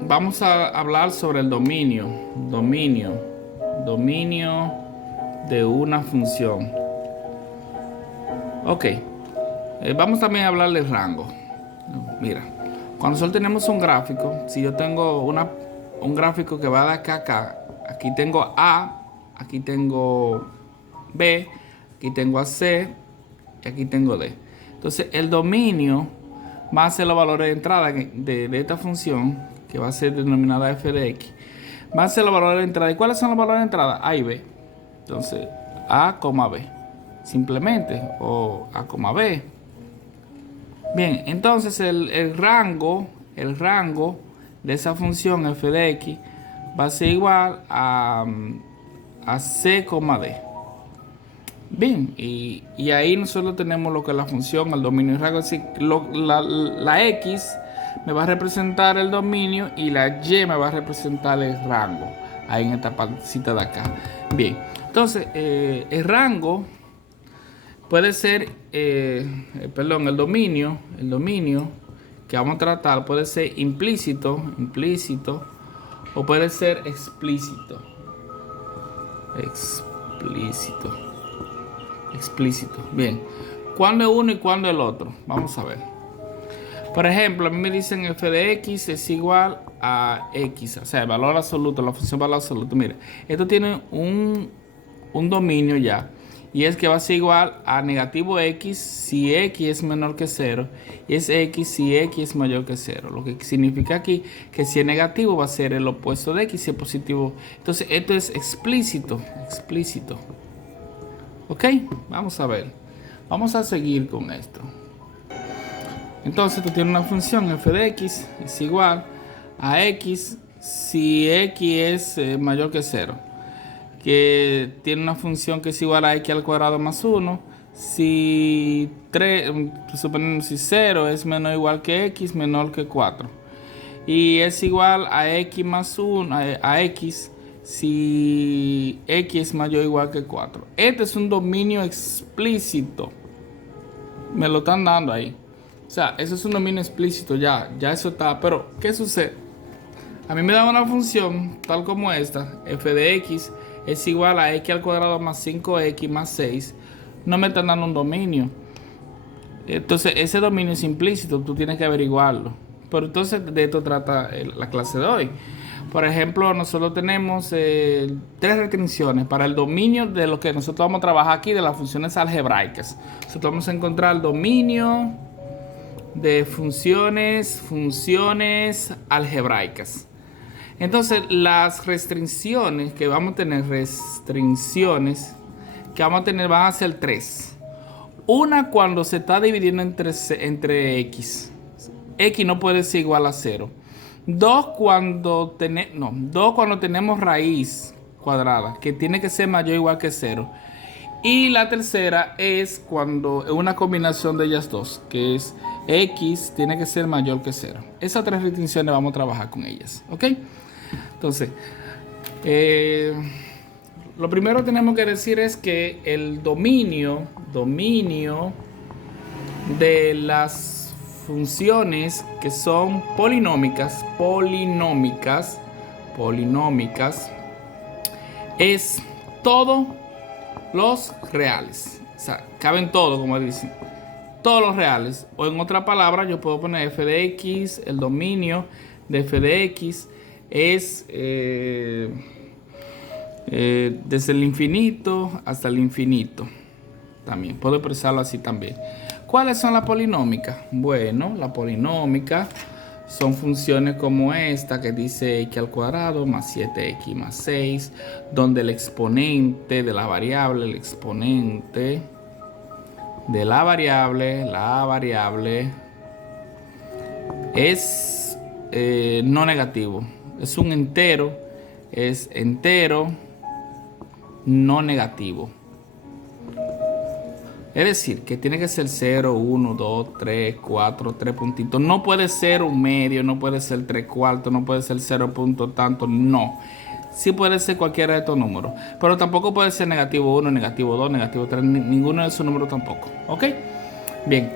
Vamos a hablar sobre el dominio de una función. Ok, vamos también a hablar del rango. Mira, cuando nosotros tenemos un gráfico, si yo tengo un gráfico que va de acá a acá, aquí tengo A, aquí tengo B, aquí tengo a C y aquí tengo D. Entonces, el dominio va a ser los valores de entrada de esta función, que va a ser denominada f de x. Va a ser los valores de entrada. ¿Y cuáles son los valores de entrada? A y B. Entonces, A, B. Simplemente, o A, B. Bien, entonces el rango de esa función f de x va a ser igual a C, D. Bien, y ahí nosotros tenemos lo que es la función, el dominio y rango. Es decir, la X me va a representar el dominio y la Y me va a representar el rango. Ahí en esta partecita de acá. Bien, entonces el rango puede ser, el dominio que vamos a tratar puede ser implícito, o puede ser explícito. Explícito. Bien. ¿Cuándo es uno y cuándo el otro? Vamos a ver. Por ejemplo, a mí me dicen f de x es igual a x, o sea, el valor absoluto, la función valor absoluto. Mira, esto tiene un dominio ya, y es que va a ser igual a negativo x si x es menor que 0, y es x si x es mayor que 0. Lo que significa aquí que si es negativo va a ser el opuesto de x, si es positivo. Entonces, esto es explícito. Ok, vamos a ver. Vamos a seguir con esto. Entonces tú tienes una función f de x es igual a x si x es mayor que 0. Que tiene una función que es igual a x al cuadrado más 1. Si 0 es menor o igual que x menor que 4. Y es igual a x más 1, a x si x es mayor o igual que 4. Este es un dominio explícito. Me lo están dando ahí. O sea, eso es un dominio explícito, ya eso está. Pero, ¿qué sucede? A mí me da una función tal como esta, f de x es igual a x al cuadrado más 5x más 6. No me están dando un dominio. Entonces, ese dominio es implícito, tú tienes que averiguarlo. Pero entonces, de esto trata la clase de hoy. Por ejemplo, nosotros tenemos tres restricciones para el dominio de lo que nosotros vamos a trabajar aquí, de las funciones algebraicas. Nosotros vamos a encontrar el dominio de funciones algebraicas. Entonces, las restricciones que vamos a tener, van a ser tres. Una cuando se está dividiendo entre x. X no puede ser igual a 0. Dos cuando tenemos raíz cuadrada, que tiene que ser mayor o igual que 0. Y la tercera es cuando es una combinación de ellas dos, que es x tiene que ser mayor que 0. Esas tres restricciones vamos a trabajar con ellas, ¿ok? Entonces, lo primero que tenemos que decir es que el dominio de las funciones que son polinómicas, es todos los reales. O sea, caben todos, como dicen, todos los reales. O en otra palabra, yo puedo poner f de x, el dominio de f de x es desde el infinito hasta el infinito. También puedo expresarlo así también. ¿Cuáles son las polinómicas? Bueno, las polinómicas son funciones como esta que dice x al cuadrado más 7x más 6, donde el exponente de la variable, la variable es no negativo. Es un entero, no negativo. Es decir, que tiene que ser 0, 1, 2, 3, 4, 3 puntitos. No puede ser un medio, no puede ser 3 cuartos, no puede ser 0 punto tanto, no. Sí puede ser cualquiera de estos números. Pero tampoco puede ser negativo 1, negativo 2, negativo 3, ninguno de esos números tampoco. ¿Ok? Bien.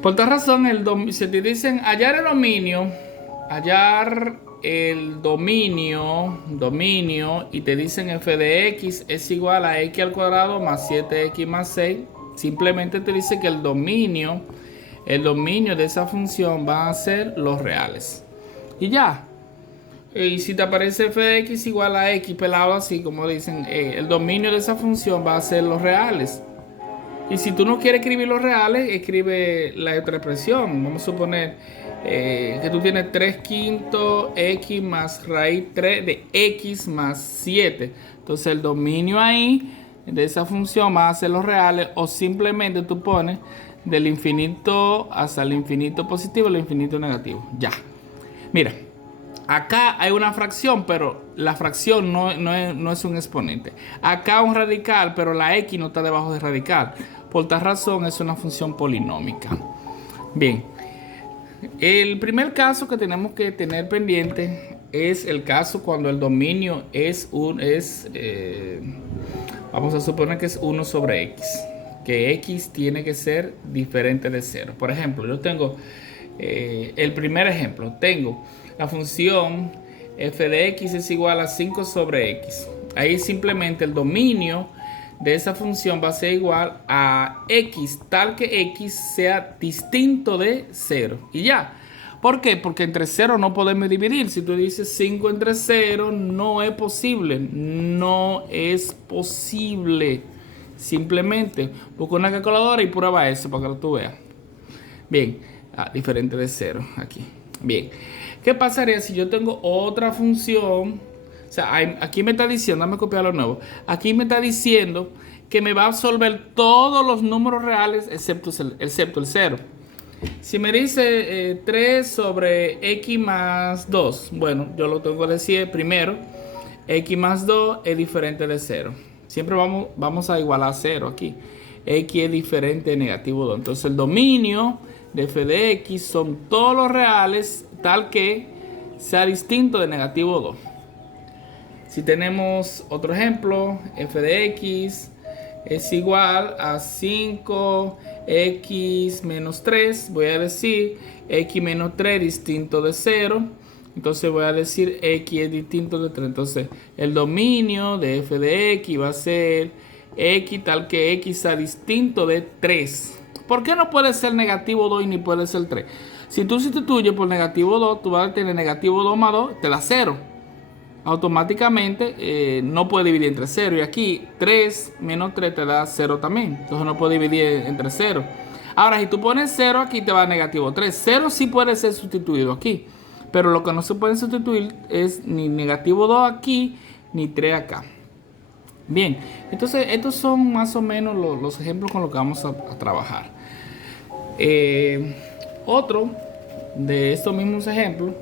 Por tal razón, si te dicen hallar el dominio hallar el dominio y te dicen f de x es igual a x al cuadrado más 7x más 6, simplemente te dice que el dominio de esa función van a ser los reales. Y ya. Y si te aparece f de x igual a x pelado así, como dicen, el dominio de esa función va a ser los reales. Y si tú no quieres escribir los reales, escribe la otra expresión. Vamos a suponer que tú tienes 3 quintos x más raíz 3 de x más 7. Entonces el dominio ahí de esa función va a ser los reales, o simplemente tú pones del infinito hasta el infinito positivo al infinito negativo. Ya. Mira. Acá hay una fracción, pero la fracción no es un exponente. Acá un radical, pero la x no está debajo de radical. Por tal razón es una función polinómica. Bien, el primer caso que tenemos que tener pendiente es el caso cuando el dominio vamos a suponer que es 1 sobre x. Que x tiene que ser diferente de 0. Por ejemplo, yo tengo el primer ejemplo. Tengo la función f de x es igual a 5 sobre x. Ahí simplemente el dominio de esa función va a ser igual a x, tal que x sea distinto de 0. Y ya. ¿Por qué? Porque entre 0 no podemos dividir. Si tú dices 5 entre 0, no es posible. No es posible. Simplemente busca una calculadora y prueba eso para que tú veas. Bien, diferente de 0 aquí. Bien, ¿qué pasaría si yo tengo otra función? O sea, aquí me está diciendo, déjame copiar lo nuevo. Aquí me está diciendo que me va a absorber todos los números reales excepto el 0. Si me dice 3 sobre x más 2, bueno, yo lo tengo que decir primero. X más 2 es diferente de 0. Siempre vamos a igualar 0 aquí. X es diferente de negativo 2. Entonces el dominio de f de x son todos los reales tal que sea distinto de negativo 2. Si tenemos otro ejemplo, f de x es igual a 5x menos 3, voy a decir x menos 3 distinto de 0. Entonces voy a decir x es distinto de 3. Entonces el dominio de f de x va a ser x tal que x sea distinto de 3. ¿Por qué no puede ser negativo 2 y ni puede ser 3? Si tú sustituyes por negativo 2, tú vas a tener negativo 2 más 2, te da 0. Automáticamente no puede dividir entre 0. Y aquí 3 menos 3 te da 0 también. Entonces no puede dividir entre 0. Ahora, si tú pones 0 aquí, te va a negativo 3. 0 sí puede ser sustituido aquí. Pero lo que no se puede sustituir es ni negativo 2 aquí, ni 3 acá. Bien, entonces estos son más o menos los ejemplos con los que vamos a trabajar. Otro de estos mismos ejemplos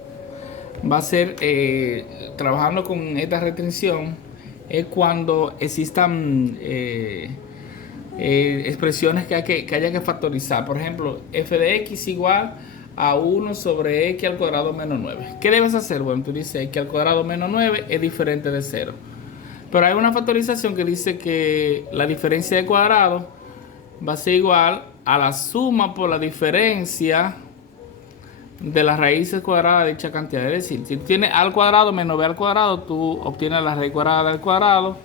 va a ser trabajando con esta restricción, es cuando existan expresiones que haya que factorizar. Por ejemplo, f de x igual a 1 sobre x al cuadrado menos 9. ¿Qué debes hacer? Bueno, tú dices que al cuadrado menos 9 es diferente de 0. Pero hay una factorización que dice que la diferencia de cuadrado va a ser igual a la suma por la diferencia de las raíces cuadradas de dicha cantidad. Es decir, si tú tienes a al cuadrado menos b al cuadrado, tú obtienes la raíz cuadrada del cuadrado,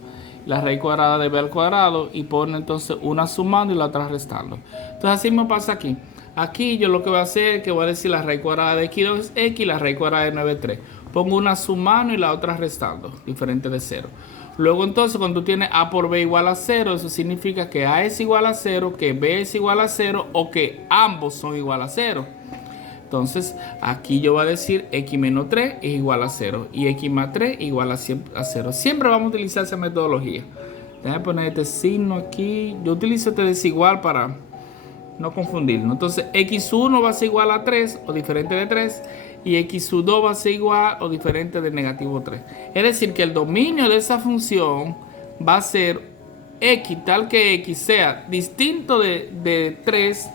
la raíz cuadrada de b al cuadrado, y pones entonces una sumando y la otra restando. Entonces así me pasa aquí. Aquí yo lo que voy a hacer es que voy a decir la raíz cuadrada de x2 es x y la raíz cuadrada de 9 es 3. Pongo una sumando y la otra restando, diferente de 0. Luego entonces cuando tú tienes a por b igual a 0, eso significa que a es igual a 0, que b es igual a 0 o que ambos son igual a 0. Entonces aquí yo voy a decir x menos 3 es igual a 0 y x más 3 igual a 0. Siempre vamos a utilizar esa metodología. Déjame poner este signo aquí. Yo utilizo este desigual para no confundirnos. Entonces x1 va a ser igual a 3 o diferente de 3 y x2 va a ser igual o diferente de negativo 3. Es decir, que el dominio de esa función va a ser x tal que x sea distinto de 3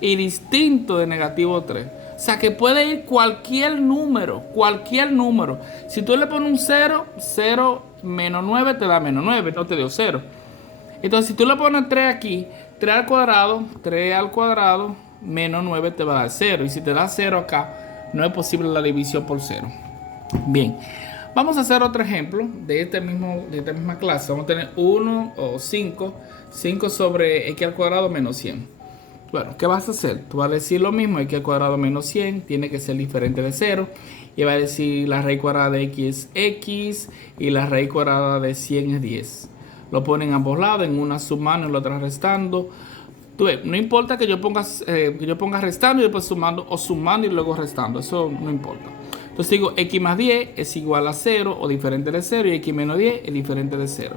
y distinto de negativo 3. O sea que puede ir cualquier número, cualquier número. Si tú le pones un 0, 0 menos 9 te da menos 9, no te dio 0. Entonces si tú le pones 3 aquí, 3 al cuadrado menos 9 te va a dar 0. Y si te da 0 acá, no es posible la división por 0. Bien, vamos a hacer otro ejemplo de esta misma clase. Vamos a tener 1 o 5 sobre x al cuadrado menos 100. Bueno, ¿qué vas a hacer? Tú vas a decir lo mismo, x al cuadrado menos 100 tiene que ser diferente de 0. Y va a decir la raíz cuadrada de x es x y la raíz cuadrada de 100 es 10. Lo ponen a ambos lados, en una sumando y en la otra restando. Tú ves, no importa que yo ponga restando y después sumando, o sumando y luego restando, eso no importa. Entonces digo, x más 10 es igual a 0 o diferente de 0 y x menos 10 es diferente de 0.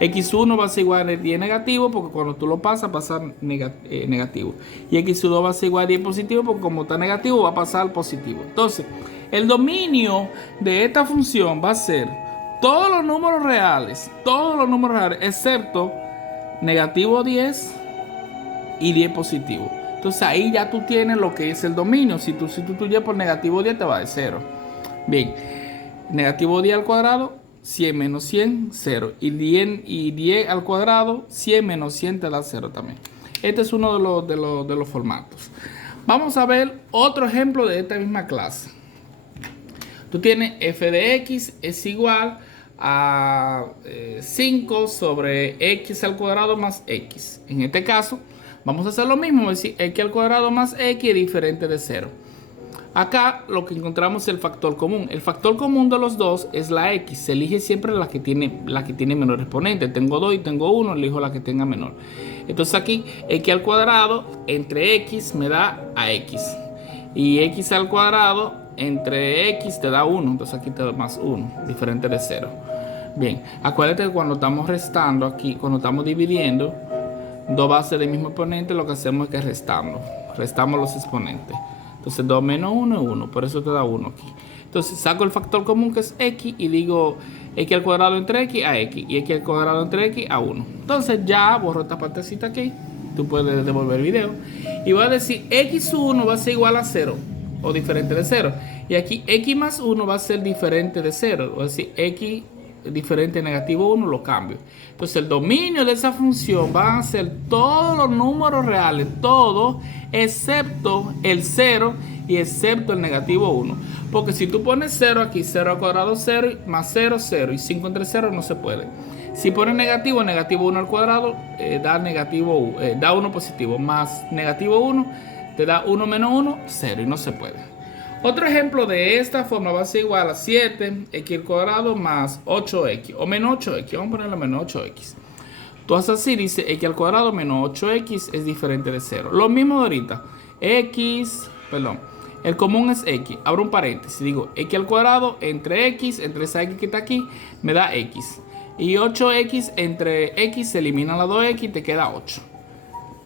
x1 va a ser igual a 10 negativo porque cuando tú lo pasas va a pasar negativo. Y x2 va a ser igual a 10 positivo porque como está negativo va a pasar positivo. Entonces, el dominio de esta función va a ser todos los números reales, excepto negativo 10 y 10 positivo. Entonces ahí ya tú tienes lo que es el dominio. Si tú llevas por negativo 10 te va de 0. Bien, negativo 10 al cuadrado, 100 menos 100, 0. Y 10 al cuadrado, 100 menos 100 te da 0 también. Este es uno de los formatos. Vamos a ver otro ejemplo de esta misma clase. Tú tienes f de x es igual a 5 sobre x al cuadrado más x. En este caso, vamos a hacer lo mismo, es decir, x al cuadrado más x es diferente de 0. Acá lo que encontramos es el factor común. El factor común de los dos es la x. Se elige siempre la que tiene menor exponente. Tengo 2 y tengo 1, elijo la que tenga menor. Entonces aquí, x al cuadrado entre x me da a x. Y x al cuadrado entre x te da 1. Entonces aquí te da más 1, diferente de 0. Bien, acuérdate que cuando estamos restando aquí, cuando estamos dividiendo dos bases del mismo exponente, lo que hacemos es que restamos los exponentes. Entonces 2 menos 1 es 1, por eso te da 1 aquí. Entonces saco el factor común que es x y digo x al cuadrado entre x a x y x al cuadrado entre x a 1. Entonces ya borro esta partecita aquí, tú puedes devolver el video y voy a decir x1 va a ser igual a 0 o diferente de 0. Y aquí x más 1 va a ser diferente de 0, o decir x diferente de negativo 1, lo cambio. Entonces el dominio de esa función va a ser todos los números reales, todos excepto el 0 y excepto el negativo 1. Porque si tú pones 0 aquí, 0 al cuadrado 0 más 0, 0 y 5 entre 0 no se puede. Si pones negativo 1 al cuadrado da 1 positivo, más negativo 1 te da 1 menos 1, 0 y no se puede. Otro ejemplo de esta forma va a ser igual a 7x al cuadrado más 8x o menos 8x. Vamos a ponerlo menos 8x. Tú haces así, dice x al cuadrado menos 8x es diferente de 0. Lo mismo de ahorita. El común es x. Abro un paréntesis. Digo x al cuadrado entre esa x que está aquí, me da x. Y 8x entre x se elimina la 2x y te queda 8.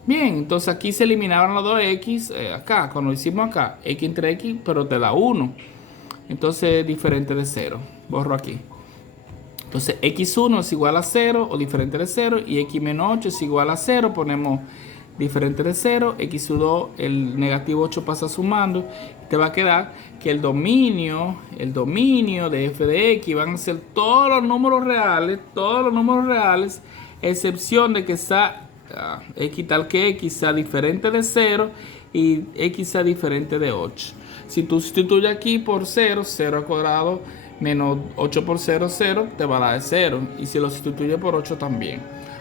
Bien, entonces aquí se eliminaron las 2x, acá, cuando lo hicimos acá, x entre x, pero te da 1. Entonces es diferente de 0. Borro aquí. Entonces x1 es igual a 0 o diferente de 0 y x menos 8 es igual a 0. Ponemos diferente de 0. x2, el negativo 8 pasa sumando. Te va a quedar que el dominio de f de x van a ser todos los números reales, excepción de que sea x tal que x sea diferente de 0 y x sea diferente de 8. Si tú sustituyes aquí por 0, 0 al cuadrado menos 8 por 0, 0, te va a dar 0. Y si lo sustituyes por 8 también.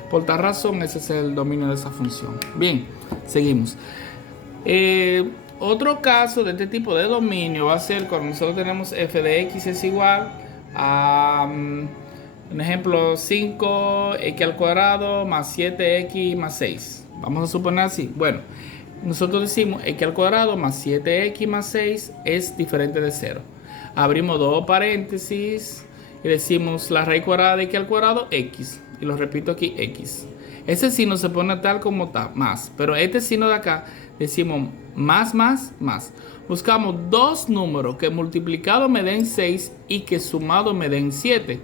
Por tal razón, ese es el dominio de esa función. Bien, seguimos. Otro caso de este tipo de dominio va a ser cuando nosotros tenemos f de x es igual a... un ejemplo, 5x al cuadrado más 7x más 6. Vamos a suponer así. Bueno, nosotros decimos x al cuadrado más 7x más 6 es diferente de 0. Abrimos dos paréntesis y decimos la raíz cuadrada de x al cuadrado, x. Y lo repito aquí, x. Ese signo se pone tal como está, más. Pero este signo de acá decimos más. Buscamos dos números que multiplicado me den 6 y que sumado me den 7.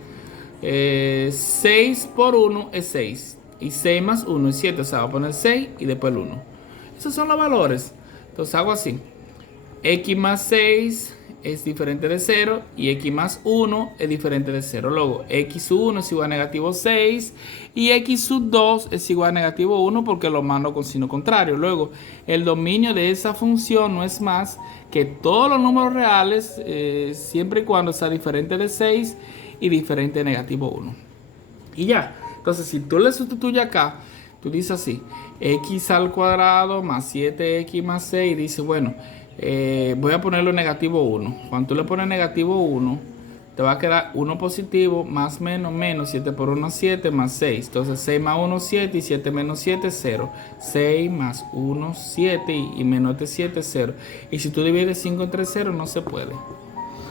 6 por 1 es 6 y 6 más 1 es 7, o sea, voy a poner 6 y después el 1. Esos son los valores. Entonces hago así: x más 6 es diferente de 0 y x más 1 es diferente de 0. Luego, x sub 1 es igual a negativo 6 y x sub 2 es igual a negativo 1 porque lo mando con signo contrario. Luego, el dominio de esa función no es más que todos los números reales siempre y cuando sea diferente de 6 y diferente de negativo 1. Y ya. Entonces, si tú le sustituyes acá, tú dices así, x al cuadrado más 7x más 6, dice, bueno, voy a ponerlo negativo 1. Cuando tú le pones negativo 1, te va a quedar 1 positivo, más menos, menos, 7 por 1, 7, más 6. Entonces 6 más 1, 7 y 7 menos 7, 0. 6 más 1, 7 y menos de 7, 0. Y si tú divides 5 entre 0, no se puede.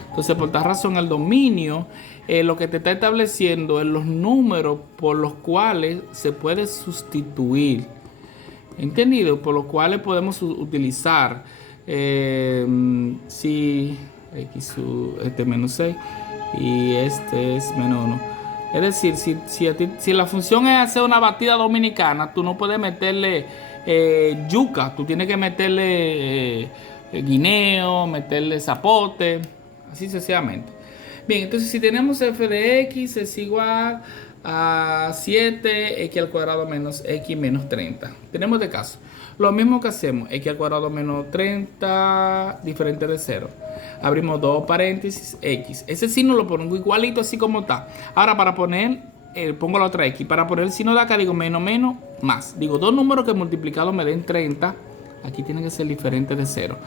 Entonces, por tal razón, el dominio lo que te está estableciendo es los números por los cuales se puede sustituir. ¿Entendido? Por los cuales podemos utilizar si x este menos 6 y este es menos 1. Es decir, si la función es hacer una batida dominicana, tú no puedes meterle yuca, tú tienes que meterle guineo, meterle zapote, así sucesivamente. Bien, entonces si tenemos f de x es igual a 7x al cuadrado menos x menos 30. Tenemos de caso. Lo mismo que hacemos, x al cuadrado menos 30 diferente de 0. Abrimos dos paréntesis, x. Ese signo lo pongo igualito así como está. Ahora para poner, pongo la otra x. Para poner el signo de acá digo menos, menos, más. Digo dos números que multiplicados me den 30. Aquí tiene que ser diferente de 0.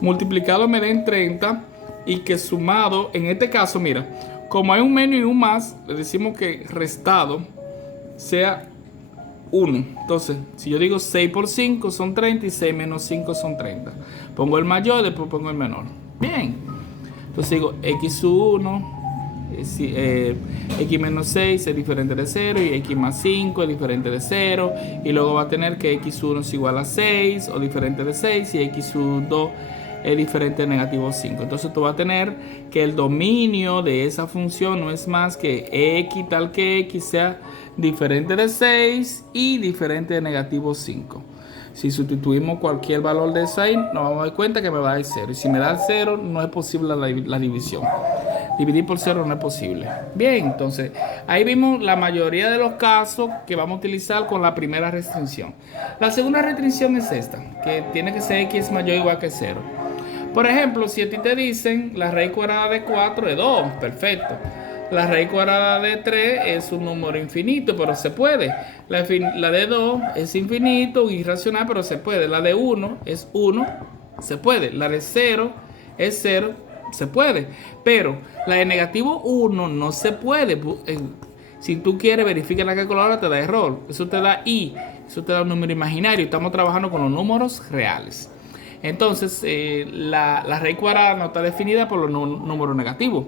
Multiplicado me den 30 y que sumado, en este caso, mira, como hay un menos y un más, le decimos que restado sea 1. Entonces, si yo digo 6 por 5 son 30 y 6 menos 5 son 30. Pongo el mayor y después pongo el menor. Bien. Entonces digo x sub 1, x menos 6 es diferente de 0 y x más 5 es diferente de 0. Y luego va a tener que x sub 1 es igual a 6 o diferente de 6 y x sub 2 es diferente de negativo 5. Entonces tú vas a tener que el dominio de esa función no es más que x tal que x sea diferente de 6 y diferente de negativo 5. Si sustituimos cualquier valor de 6, nos vamos a dar cuenta que me va a dar 0. Y si me da 0, no es posible la división. Dividir por 0 no es posible. Bien, entonces ahí vimos la mayoría de los casos que vamos a utilizar con la primera restricción. La segunda restricción es esta, que tiene que ser x mayor o igual que 0. Por ejemplo, si a ti te dicen la raíz cuadrada de 4 es 2, perfecto. La raíz cuadrada de 3 es un número infinito, pero se puede. La de 2 es infinito, irracional, pero se puede. La de 1 es 1, se puede. La de 0 es 0, se puede. Pero la de negativo 1 no se puede. Si tú quieres verificar la calculadora, te da error. Eso te da i, eso te da un número imaginario. Estamos trabajando con los números reales. Entonces, la raíz cuadrada no está definida por los números negativos.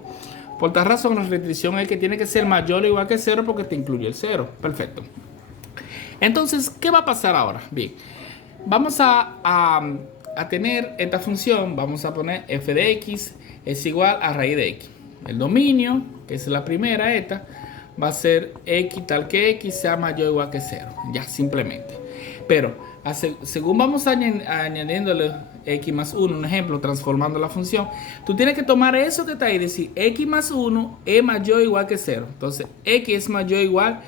Por tal razón, la restricción es que tiene que ser mayor o igual que 0 porque te incluye el 0. Perfecto. Entonces, ¿qué va a pasar ahora? Bien, vamos a tener esta función. Vamos a poner f de x es igual a raíz de x. El dominio, que es la primera, esta, va a ser x tal que x sea mayor o igual que 0. Ya, simplemente. Pero según vamos añadiéndole x más 1, un ejemplo, transformando la función, tú tienes que tomar eso que está ahí y decir x más 1 es mayor o igual que 0. Entonces, x es mayor o igual,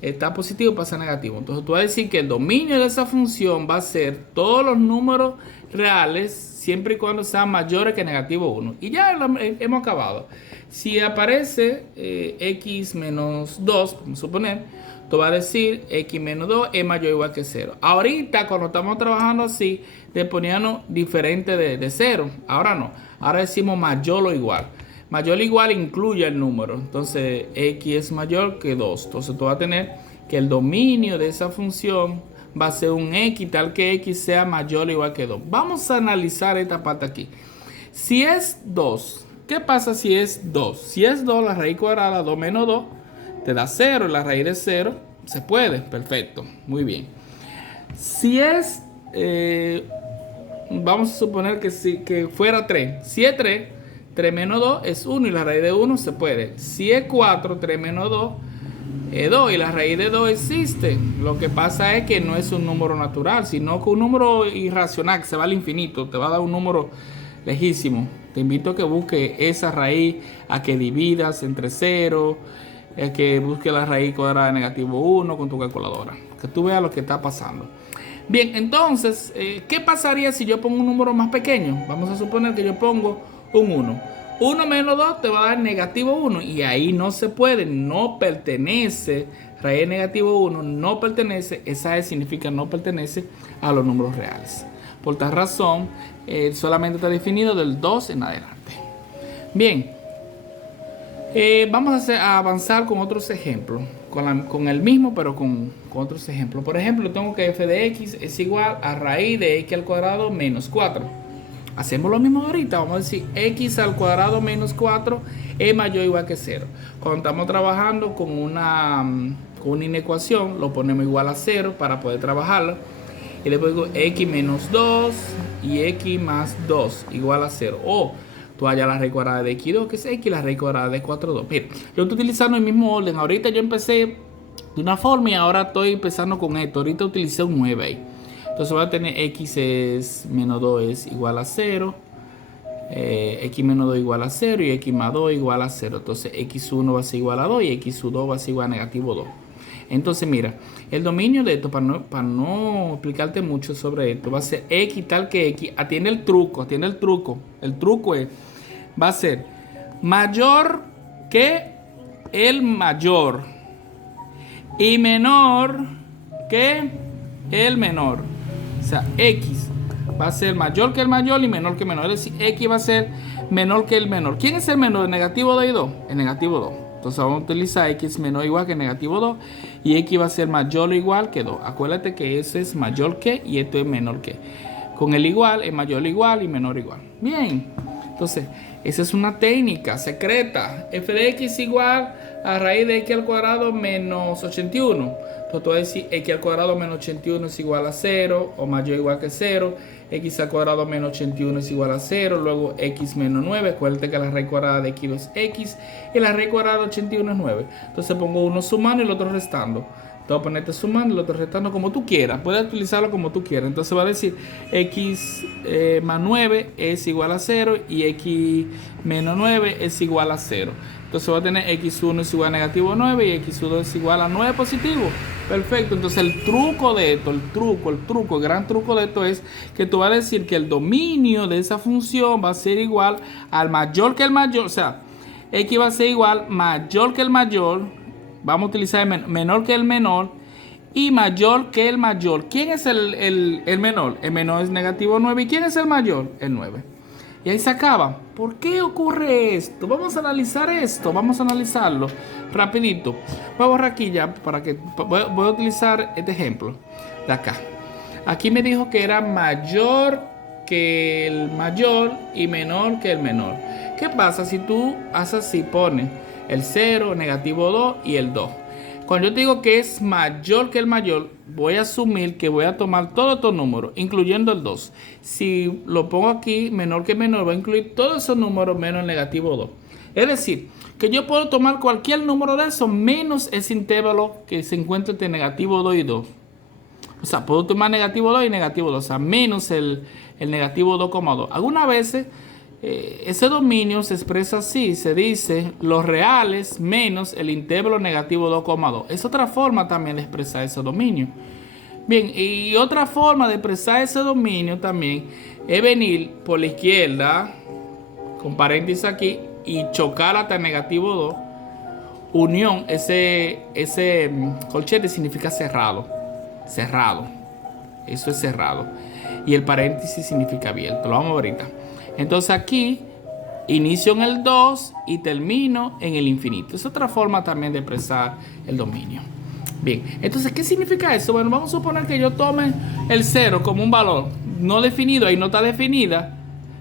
está positivo, pasa negativo. Entonces, tú vas a decir que el dominio de esa función va a ser todos los números reales siempre y cuando sean mayores que negativo 1. Y ya hemos acabado. Si aparece x menos 2, vamos a suponer, tú vas a decir x menos 2 es mayor o igual que 0. Ahorita, cuando estamos trabajando así, te poníamos diferente de 0. Ahora no. Ahora decimos mayor o igual. Mayor o igual incluye el número. Entonces, x es mayor que 2. Entonces, tú vas a tener que el dominio de esa función va a ser un x tal que x sea mayor o igual que 2. Vamos a analizar esta parte aquí. Si es 2, ¿qué pasa si es 2? Si es 2, la raíz cuadrada, 2 menos 2, te da 0, y la raíz de 0 se puede, perfecto, muy bien. Si es, vamos a suponer que fuera 3. Si es 3, 3 menos 2 es 1 y la raíz de 1 se puede. Si es 4, 3 menos 2 es 2 y la raíz de 2 existe. Lo que pasa es que no es un número natural, sino que un número irracional que se va al infinito, te va a dar un número lejísimo. Te invito a que busques esa raíz, a que dividas entre 0, a que busques la raíz cuadrada de negativo 1 con tu calculadora. Que tú veas lo que está pasando. Bien, entonces, ¿qué pasaría si yo pongo un número más pequeño? Vamos a suponer que yo pongo un 1. 1 menos 2 te va a dar negativo 1. Y ahí no se puede, no pertenece. Raíz de negativo 1 no pertenece. Esa E significa no pertenece a los números reales. Por tal razón, solamente está definido del 2 en adelante. Bien, vamos a avanzar con otros ejemplos. Con el mismo, pero con otros ejemplos. Por ejemplo, tengo que f de x es igual a raíz de x al cuadrado menos 4. Hacemos lo mismo ahorita. Vamos a decir x al cuadrado menos 4 es mayor o igual que 0. Cuando estamos trabajando con una inecuación, lo ponemos igual a 0 para poder trabajarlo. Y después digo x menos 2 y x más 2 igual a 0. O tú hallas la raíz cuadrada de x2, que es x, la raíz cuadrada de 4, 2. Mira, yo estoy utilizando el mismo orden. Ahorita yo empecé de una forma y ahora estoy empezando con esto. Ahorita utilicé un 9 ahí. Entonces voy a tener x es menos 2 es igual a 0. X menos 2 igual a 0 y x más 2 igual a 0. Entonces x1 va a ser igual a 2 y x2 va a ser igual a negativo 2. Entonces mira, el dominio de esto, para no explicarte mucho sobre esto, va a ser x tal que x. Atiende el truco, atiende el truco. El truco va a ser mayor que el mayor y menor que el menor. O sea, x va a ser mayor que el mayor y menor que el menor. Es decir, x va a ser menor que el menor. ¿Quién es el menor? ¿El negativo 2 y 2? El negativo 2. Entonces vamos a utilizar x menor o igual que negativo 2 y x va a ser mayor o igual que 2. Acuérdate que ese es mayor que y esto es menor que. Con el igual es mayor o igual y menor o igual. Bien, entonces esa es una técnica secreta. F de x igual a raíz de x al cuadrado menos 81. Entonces tú vas a decir x al cuadrado menos 81 es igual a 0 o mayor o igual que 0. X al cuadrado menos 81 es igual a 0. Luego x menos 9. Acuérdate que la raíz cuadrada de x es x. Y la raíz cuadrada de 81 es 9. Entonces pongo uno sumando y el otro restando. Te voy a ponerte sumando y el otro restando como tú quieras. Puedes utilizarlo como tú quieras. Entonces va a decir x más 9 es igual a 0. Y x menos 9 es igual a 0. Entonces va a tener x1 es igual a negativo 9 y x2 es igual a 9 positivo. Perfecto. Entonces el truco de esto, el gran truco de esto es que tú vas a decir que el dominio de esa función va a ser igual al mayor que el mayor. O sea, x va a ser igual mayor que el mayor. Vamos a utilizar el menor que el menor y mayor que el mayor. ¿Quién es el menor? El menor es negativo 9. ¿Y quién es el mayor? El 9. Y ahí se acaba. ¿Por qué ocurre esto? Vamos a analizar esto. Vamos a analizarlo rapidito. Voy a borrar aquí ya para que voy a utilizar este ejemplo de acá. Aquí me dijo que era mayor que el mayor y menor que el menor. ¿Qué pasa si tú haces así? Pones el 0, negativo 2 y el 2. Cuando yo te digo que es mayor que el mayor, voy a asumir que voy a tomar todos estos números, incluyendo el 2. Si lo pongo aquí, menor que menor, voy a incluir todos esos números menos el negativo 2. Es decir, que yo puedo tomar cualquier número de esos menos ese intervalo que se encuentra entre negativo 2 y 2. O sea, puedo tomar negativo 2 y negativo 2. O sea, menos el negativo 2,2. Algunas veces ese dominio se expresa así. Se dice los reales menos el intervalo negativo 2,2. Es otra forma también de expresar ese dominio. Bien, y otra forma de expresar ese dominio también es venir por la izquierda, con paréntesis aquí, y chocar hasta el negativo 2. Unión, ese corchete significa cerrado. Cerrado. Eso es cerrado. Y el paréntesis significa abierto. Lo vamos a ver ahorita. Entonces aquí inicio en el 2 y termino en el infinito. Es otra forma también de expresar el dominio. Bien, entonces, ¿qué significa eso? Bueno, vamos a suponer que yo tome el 0 como un valor no definido. Ahí no está definida,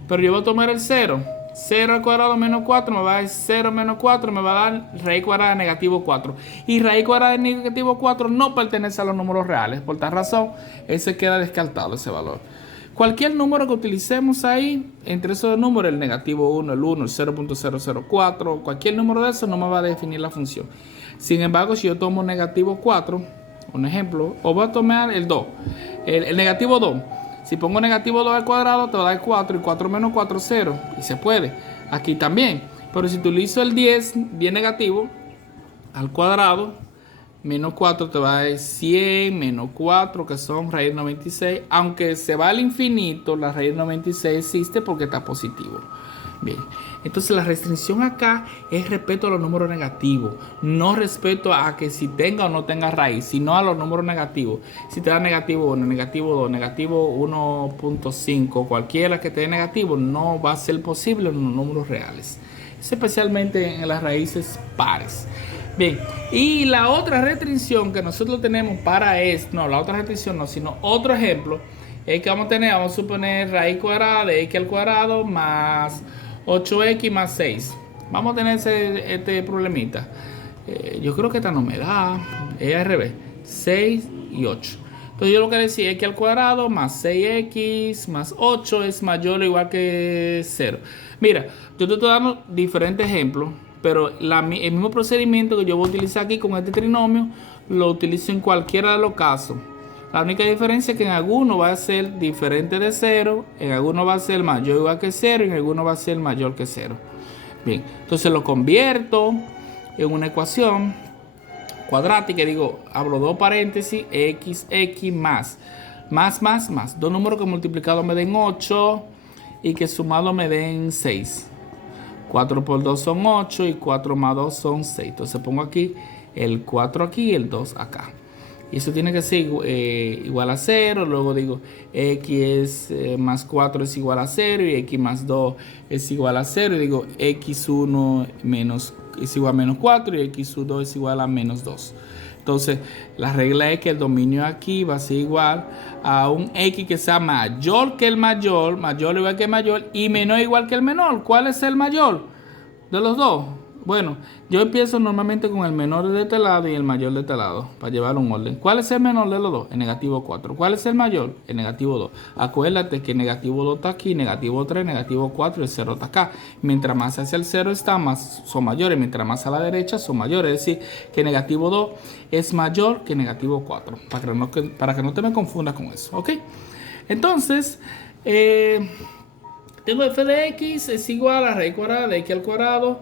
pero yo voy a tomar el 0. 0 al cuadrado menos 4 me va a dar 0 menos 4, me va a dar raíz cuadrada de negativo 4. Y raíz cuadrada de negativo 4 no pertenece a los números reales. Por tal razón, ese queda descartado, ese valor. Cualquier número que utilicemos ahí, entre esos números, el negativo 1, el 1, el 0.004, cualquier número de esos no me va a definir la función. Sin embargo, si yo tomo negativo 4, un ejemplo, o voy a tomar el 2, el negativo 2. Si pongo negativo 2 al cuadrado, te va a dar 4. Y 4 menos 4, 0. Y se puede. Aquí también. Pero si utilizo el 10 negativo al cuadrado, menos 4 te va a dar 100 menos 4, que son raíz 96. Aunque se va al infinito, la raíz 96 existe porque está positivo. Bien, entonces la restricción acá es respecto a los números negativos, no respecto a que si tenga o no tenga raíz, sino a los números negativos. Si te da negativo 1, negativo 2, negativo 1.5, cualquiera que te dé negativo, no va a ser posible en los números reales, especialmente en las raíces pares. Bien, y la otra restricción que nosotros tenemos para esto, no, la otra restricción no, sino otro ejemplo, es que vamos a suponer raíz cuadrada de x al cuadrado más 8x más 6. Vamos a tener este problemita. Yo creo que esta no me da. Es al revés. 6 y 8. Entonces yo lo que decía es x al cuadrado más 6x más 8 es mayor o igual que 0. Mira, yo te estoy dando diferentes ejemplos, pero el mismo procedimiento que yo voy a utilizar aquí con este trinomio, lo utilizo en cualquiera de los casos. La única diferencia es que en alguno va a ser diferente de 0, en alguno va a ser mayor o igual que 0 y en alguno va a ser mayor que 0. Bien, entonces lo convierto en una ecuación cuadrática y digo, abro dos paréntesis, x más. Dos números que multiplicados me den 8 y que sumados me den 6. 4 por 2 son 8 y 4 más 2 son 6. Entonces pongo aquí el 4 aquí y el 2 acá. Y eso tiene que ser igual a 0. Luego digo x más 4 es igual a 0 y x más 2 es igual a 0. Y digo x1 es igual a menos 4 y x2 es igual a menos 2. Entonces la regla es que el dominio aquí va a ser igual a un x que sea mayor que el mayor, mayor igual que el mayor y menor igual que el menor. ¿Cuál es el mayor de los dos? Bueno, yo empiezo normalmente con el menor de este lado y el mayor de este lado, para llevar un orden. ¿Cuál es el menor de los dos? El negativo 4. ¿Cuál es el mayor? El negativo 2. Acuérdate que el negativo 2 está aquí, negativo 3, negativo 4 y el 0 está acá. Mientras más hacia el 0 está, más son mayores. Mientras más a la derecha son mayores. Es decir, que negativo 2 es mayor que negativo 4. Para que no te me confundas con eso, ¿ok? Entonces, tengo f de x es igual a raíz cuadrada de x al cuadrado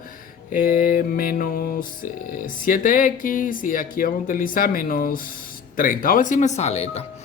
menos 7x y aquí vamos a utilizar menos 30. A ver si me sale esta.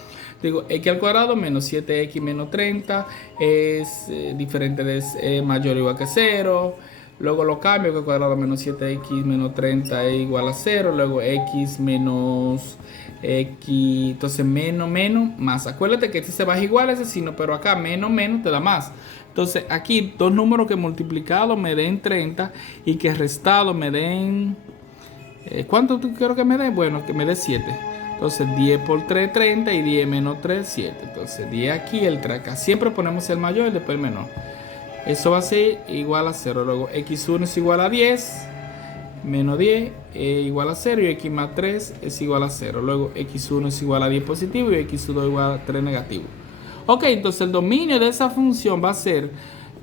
Digo, x al cuadrado menos 7x menos 30 es diferente de mayor o igual que 0. Luego lo cambio, que al cuadrado menos 7x menos 30 es igual a 0. Luego x menos x, entonces menos más. Acuérdate que este se baja igual a ese signo, pero acá menos te da más. Entonces aquí dos números que multiplicados me den 30 y que restado me den... ¿cuánto tú quiero que me den? Bueno, que me dé 7. Entonces 10 por 3, 30 y 10 menos 3, 7. Entonces 10 aquí, el 3 acá. Siempre ponemos el mayor y después el menor. Eso va a ser igual a 0. Luego x1 es igual a 10. Menos 10 es igual a 0 y x más 3 es igual a 0. Luego x1 es igual a 10 positivo y x2 igual a 3 negativo. Ok, entonces el dominio de esa función va a ser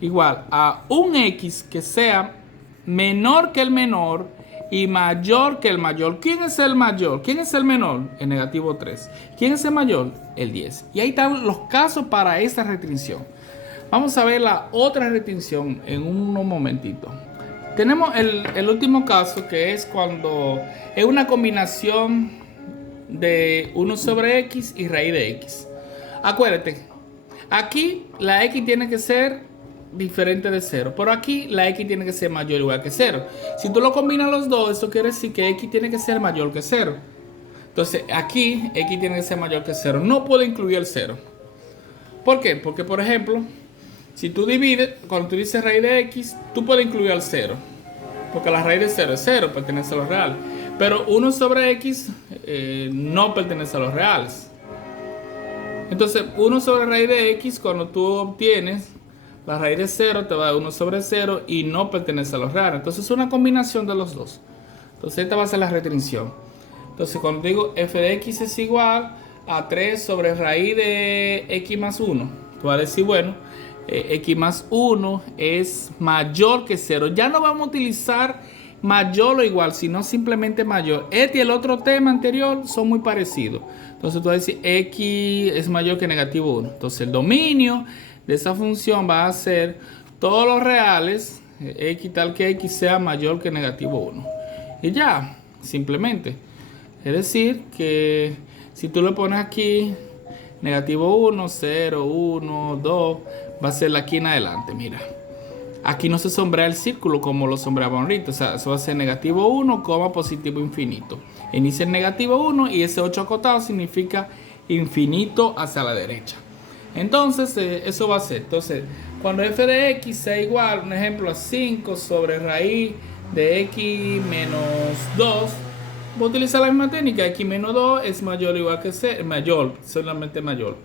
igual a un x que sea menor que el menor y mayor que el mayor. ¿Quién es el mayor? ¿Quién es el menor? El negativo 3. ¿Quién es el mayor? El 10. Y ahí están los casos para esa restricción. Vamos a ver la otra restricción en unos momentitos. Tenemos el último caso, que es cuando es una combinación de 1 sobre x y raíz de x. Acuérdate, aquí la x tiene que ser diferente de 0, pero aquí la x tiene que ser mayor o igual que 0. Si tú lo combinas los dos, eso quiere decir que x tiene que ser mayor que 0. Entonces aquí x tiene que ser mayor que 0. No puedo incluir el 0. ¿Por qué? Porque, por ejemplo, si tú divides, cuando tú dices raíz de x, tú puedes incluir al 0. Porque la raíz de 0 es 0, pertenece a los reales. Pero 1 sobre x no pertenece a los reales. Entonces, 1 sobre raíz de x, cuando tú obtienes la raíz de 0, te va a dar 1 sobre 0 y no pertenece a los reales. Entonces, es una combinación de los dos. Entonces, esta va a ser la restricción. Entonces, cuando digo f de x es igual a 3 sobre raíz de x más 1, tú vas a decir, bueno, x más 1 es mayor que 0. Ya no vamos a utilizar mayor o igual, sino simplemente mayor. Este y el otro tema anterior son muy parecidos. Entonces tú vas a decir x es mayor que negativo 1. Entonces el dominio de esa función va a ser todos los reales, x tal que x sea mayor que negativo 1. Y ya, simplemente. Es decir, que si tú le pones aquí negativo 1, 0, 1, 2, va a ser la aquí en adelante, mira. Aquí no se sombrea el círculo como lo sombreaba ahorita. O sea, eso va a ser negativo 1, positivo infinito. Inicia en negativo 1 y ese 8 acotado significa infinito hacia la derecha. Entonces, eso va a ser. Entonces, cuando f de x sea igual, un ejemplo, a 5 sobre raíz de x menos 2, voy a utilizar la misma técnica. X menos 2 es mayor o igual que 0. Mayor, solamente mayor.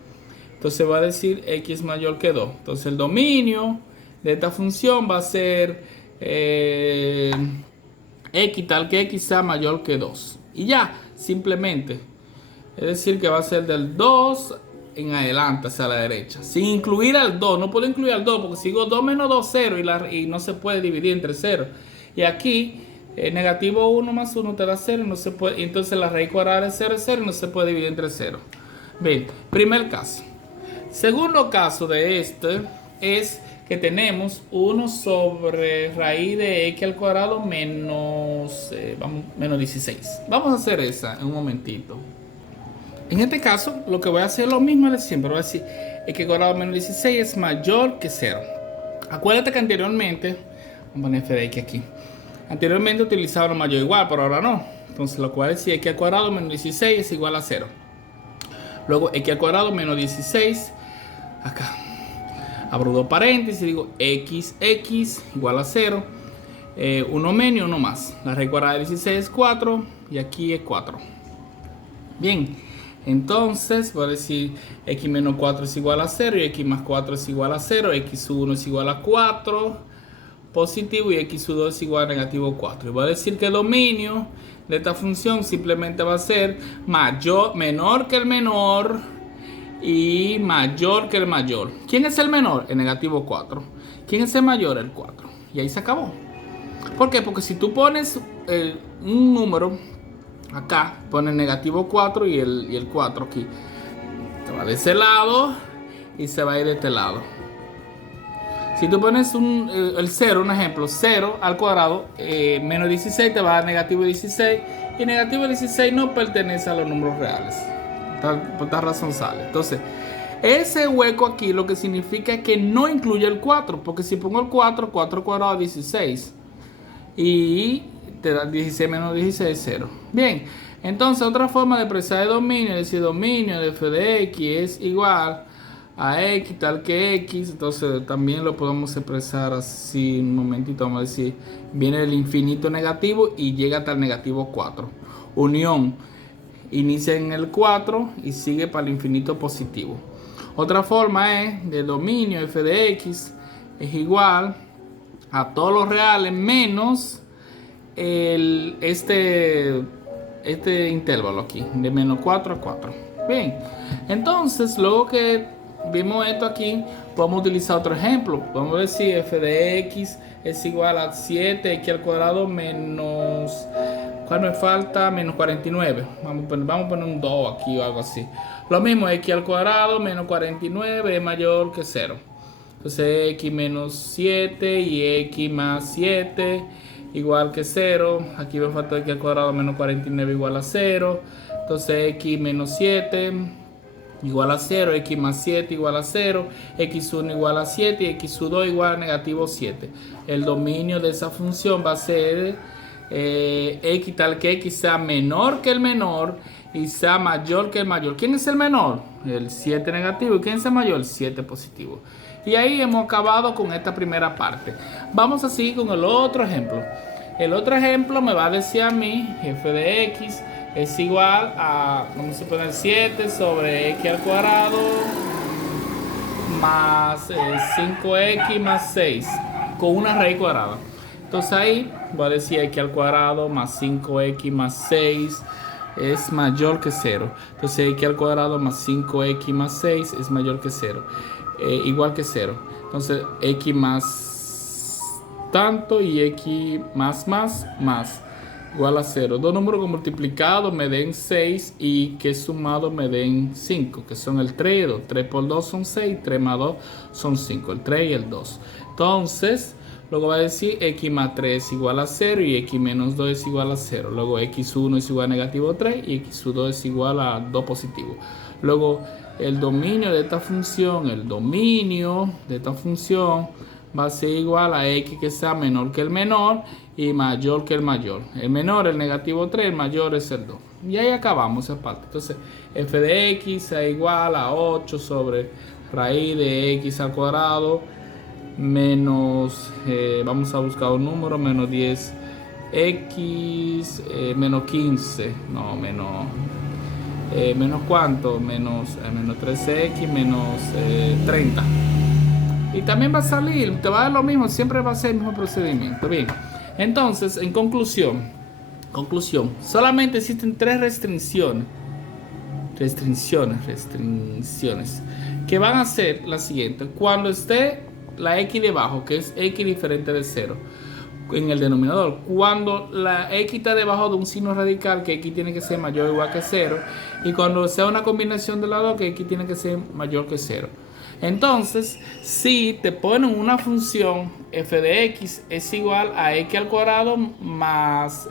Entonces va a decir x mayor que 2. Entonces el dominio de esta función va a ser x tal que x sea mayor que 2. Y ya, simplemente. Es decir, que va a ser del 2 en adelante hacia la derecha. Sin incluir al 2. No puedo incluir al 2 porque si digo 2 menos 2, 0. Y no se puede dividir entre 0. Y aquí, negativo 1 más 1 te da 0. No se puede, entonces la raíz cuadrada de 0 es 0 y no se puede dividir entre 0. Bien, primer caso. Segundo caso de este es que tenemos 1 sobre raíz de x al cuadrado menos 16. Vamos a hacer esa en un momentito. En este caso, lo que voy a hacer es lo mismo de siempre. Voy a decir x al cuadrado menos 16 es mayor que 0. Acuérdate que anteriormente, vamos a poner f de x aquí. Anteriormente utilizaba lo mayor igual, pero ahora no. Entonces lo que voy a decir es x al cuadrado menos 16 es igual a 0. Luego x al cuadrado menos 16, acá. Abro dos paréntesis y digo x igual a 0. 1 menos y 1 más. La raíz cuadrada de 16 es 4 y aquí es 4. Bien, entonces voy a decir x menos 4 es igual a 0 y x más 4 es igual a 0. X1 es igual a 4 positivo y x2 es igual a negativo 4. Y voy a decir que el dominio de esta función simplemente va a ser menor que el menor y mayor que el mayor. ¿Quién es el menor? El negativo 4. ¿Quién es el mayor? El 4. Y ahí se acabó. ¿Por qué? Porque si tú pones un número acá, pones negativo 4 y el 4 aquí, se va de ese lado y se va a ir de este lado. Si tú pones el 0, un ejemplo, 0 al cuadrado, menos 16 te va a dar negativo 16. Y negativo 16 no pertenece a los números reales. Por tal razón sale. Entonces, ese hueco aquí lo que significa es que no incluye el 4. Porque si pongo el 4, 4 al cuadrado es 16. Y te da 16 menos 16 es 0. Bien, entonces otra forma de expresar el dominio es decir, dominio de f de x es igual a x tal que x. Entonces también lo podemos expresar así. Un momentito, vamos a decir, viene del infinito negativo y llega hasta el negativo 4. Unión, inicia en el 4 y sigue para el infinito positivo. Otra forma es de dominio f de x es igual a todos los reales menos este intervalo aquí de menos 4 a 4. Bien, entonces luego que vimos esto aquí, podemos utilizar otro ejemplo. Podemos decir f de x es igual a 7x al cuadrado menos, ¿cuál me falta? Menos 49. Vamos a poner un 2 aquí o algo así. Lo mismo, x al cuadrado menos 49 es mayor que 0. Entonces x menos 7 y x más 7 igual que 0. Aquí me falta x al cuadrado menos 49 igual a 0. Entonces x menos 7 igual a 0, x más 7 igual a 0, x1 igual a 7 y x2 igual a negativo 7. El dominio de esa función va a ser x tal que x sea menor que el menor y sea mayor que el mayor. ¿Quién es el menor? El 7 negativo. ¿Y quién es el mayor? El 7 positivo. Y ahí hemos acabado con esta primera parte. Vamos a seguir con el otro ejemplo. El otro ejemplo me va a decir a mí f de x es igual a, vamos a poner 7 sobre x al cuadrado más 5x más 6 con una raíz cuadrada. Entonces ahí voy a decir x al cuadrado más 5x más 6 es mayor que 0. Entonces x al cuadrado más 5x más 6 es mayor que 0. Igual que 0. Entonces x más tanto y x más igual a 0. Dos números que multiplicados me den 6 y que sumado me den 5, que son el 3 y el 2. 3 por 2 son 6, 3 más 2 son 5, el 3 y el 2. Entonces, luego va a decir x más 3 es igual a 0 y x menos 2 es igual a 0. Luego x1 es igual a negativo 3 y x2 es igual a 2 positivo. Luego el dominio de esta función, va a ser igual a x que sea menor que el menor y mayor que el mayor. El menor es el negativo 3, el mayor es el 2. Y ahí acabamos esa parte. Entonces, f de x es igual a 8 sobre raíz de x al cuadrado menos, vamos a buscar un número, menos 10x, menos 15, no, menos cuánto, menos 13x, menos 30. Y también va a salir, te va a dar lo mismo, siempre va a ser el mismo procedimiento. Bien, entonces, en conclusión, solamente existen tres restricciones, que van a ser las siguientes. Cuando esté la x debajo, que es x diferente de 0, en el denominador. Cuando la x está debajo de un signo radical, que x tiene que ser mayor o igual que 0. Y cuando sea una combinación de las dos, que x tiene que ser mayor que 0. Entonces, si te ponen una función f de x es igual a x al cuadrado más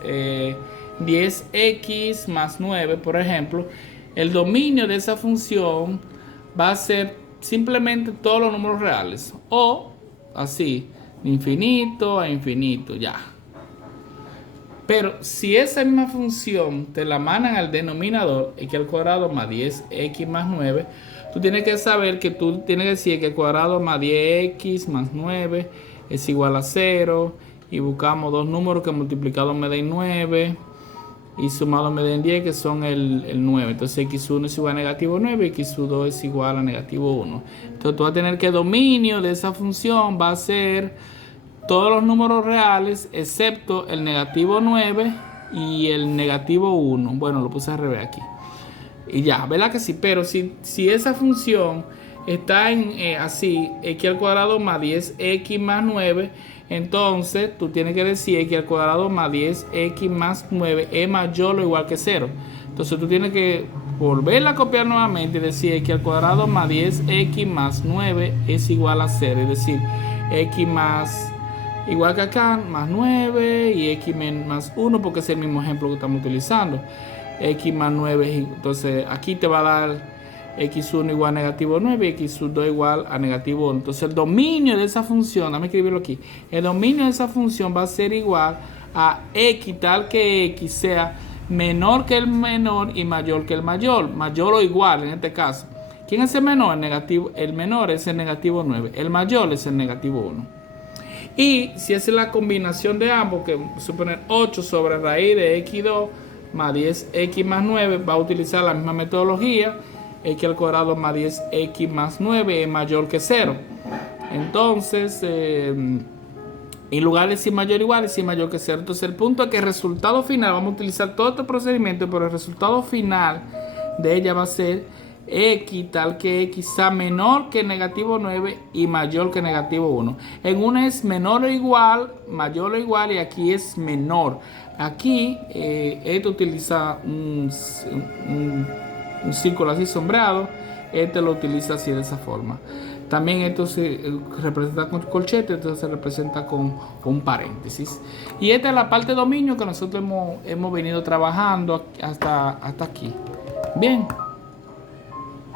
10x más 9, por ejemplo, el dominio de esa función va a ser simplemente todos los números reales. O así, de infinito a infinito, ya. Pero si esa misma función te la mandan al denominador, x al cuadrado más 10x más 9, tú tienes que saber que tú tienes que decir que el cuadrado más 10x más 9 es igual a 0. Y buscamos dos números que multiplicados me den 9 y sumados me den 10, que son el 9. Entonces x1 es igual a negativo 9 y x2 es igual a negativo 1. Entonces tú vas a tener que el dominio de esa función va a ser todos los números reales excepto el negativo 9 y el negativo 1. Bueno, lo puse al revés aquí. Y ya, ¿verdad que sí? Pero si esa función está en así, x al cuadrado más 10x más 9, entonces tú tienes que decir x al cuadrado más 10x más 9 es mayor o igual que 0. Entonces tú tienes que volverla a copiar nuevamente y decir x al cuadrado más 10x más 9 es igual a 0. Es decir, x más igual que acá, más 9 y x más 1, porque es el mismo ejemplo que estamos utilizando. X más 9, entonces aquí te va a dar x1 igual a negativo 9 y x2 igual a negativo 1. Entonces el dominio de esa función, déjame escribirlo aquí, el dominio de esa función va a ser igual a x tal que x sea menor que el menor y mayor que el mayor o igual en este caso. ¿Quién es el menor? El menor es el negativo 9, el mayor es el negativo 1. Y si es la combinación de ambos, que suponer 8 sobre raíz de x2 más 10x más 9, va a utilizar la misma metodología. X al cuadrado más 10x más 9 es mayor que 0. Entonces, en lugar de decir mayor o igual, decir mayor que 0. Entonces, el punto es que el resultado final, vamos a utilizar todo este procedimiento, pero el resultado final de ella va a ser x tal que x sea menor que negativo 9 y mayor que negativo 1. En una es menor o igual, mayor o igual, y aquí es menor. Aquí esto utiliza un círculo así sombreado, este lo utiliza así de esa forma. También esto se representa con colchete, entonces se representa con un paréntesis. Y esta es la parte de dominio que nosotros hemos venido trabajando hasta aquí. Bien.